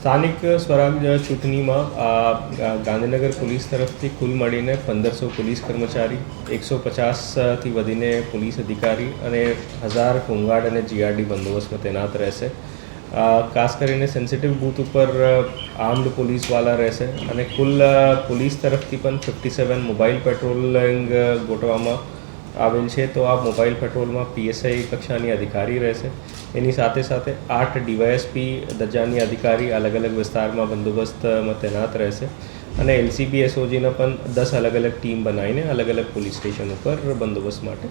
સ્થાનિક સ્વરાજ ચૂંટણીમાં ગાંધીનગર પોલીસ તરફથી કુલ મળીને 1500 પોલીસ કર્મચારી, 150થી વધીને પોલીસ અધિકારી અને 1000 હોમગાર્ડ અને જીઆરડી બંદોબસ્તમાં તૈનાત રહેશે. ખાસ કરીને સેન્સિટિવ બૂથ ઉપર આર્મ્ડ પોલીસવાળા રહેશે અને કુલ પોલીસ તરફથી પણ 57 મોબાઈલ પેટ્રોલિંગ ગોઠવવામાં આવેલ છે. તો આ મોબાઈલ પેટ્રોલમાં પીએસઆઈ કક્ષાની અધિકારી રહેશે. એની સાથે સાથે 8 ડીવાયએસપી દરજાની અધિકારી અલગ અલગ વિસ્તારમાં બંદોબસ્તમાં તૈનાત રહેશે અને એલસીબી એસઓજીના પણ 10 અલગ અલગ ટીમ બનાવીને અલગ અલગ પોલીસ સ્ટેશન ઉપર બંદોબસ્ત માટે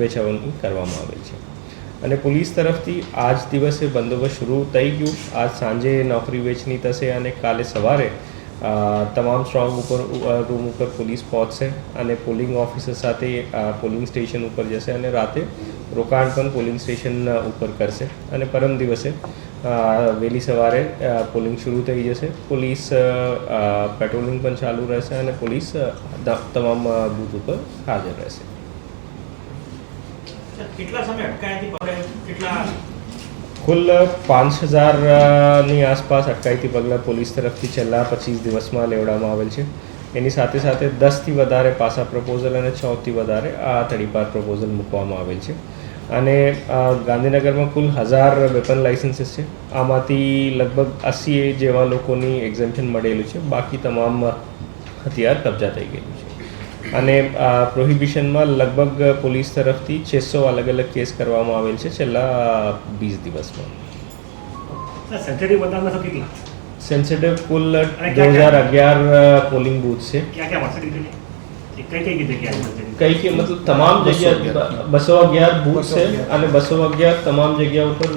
વેચવણી કરવામાં આવેલ છે. અને પોલીસ તરફથી આજ દિવસે બંદોબસ્ત શરૂ થઈ ગયું. આજ સાંજે નોકરી વેચણી થશે અને કાલે સવારે તમામ સ્ટ્રોંગ રૂમ ઉપર પોલીસ પહોંચશે અને પોલિંગ ઓફિસર સાથે પોલિંગ સ્ટેશન ઉપર જશે અને રાતે રોકાણ પણ પોલિંગ સ્ટેશન ઉપર કરશે અને પરમ દિવસે વહેલી સવારે પોલિંગ શરૂ થઈ જશે. પોલીસ પેટ્રોલિંગ પણ ચાલુ રહેશે અને પોલીસ તમામ બૂથ ઉપર હાજર રહેશે. કેટલા સમય અટકાયતી કેટલા કુલ 5000ની આસપાસ અટકાયતી પગલાં પોલીસ તરફથી છેલ્લા 25 દિવસમાં લેવડાવવામાં આવેલ છે. એની સાથે સાથે 10થી વધારે પાસા પ્રપોઝલ અને 14થી વધારે આ તડીપાર પ્રપોઝલ મૂકવામાં આવેલ છે. અને ગાંધીનગરમાં કુલ 1000 વેપન લાઇસન્સીસ છે. આમાંથી લગભગ 80 જેવા લોકોની એક્ઝેમ્પશન મળેલું છે. બાકી તમામ હથિયાર કબજા થઈ ગયેલું છે. અને પ્રોહિબિશનમાં લગભગ પોલીસ તરફથી 600 અલગ અલગ કેસ કરવામાં આવેલ છે છેલ્લા 20 દિવસમાં. સેન્સિટિવ મતદાનના કેટલા સેન્સિટિવ કુલ 2011 પોલિંગ બૂથ છે. કઈ મતલબ તમામ જગ્યા 211 બૂથ છે અને 211 તમામ જગ્યા ઉપર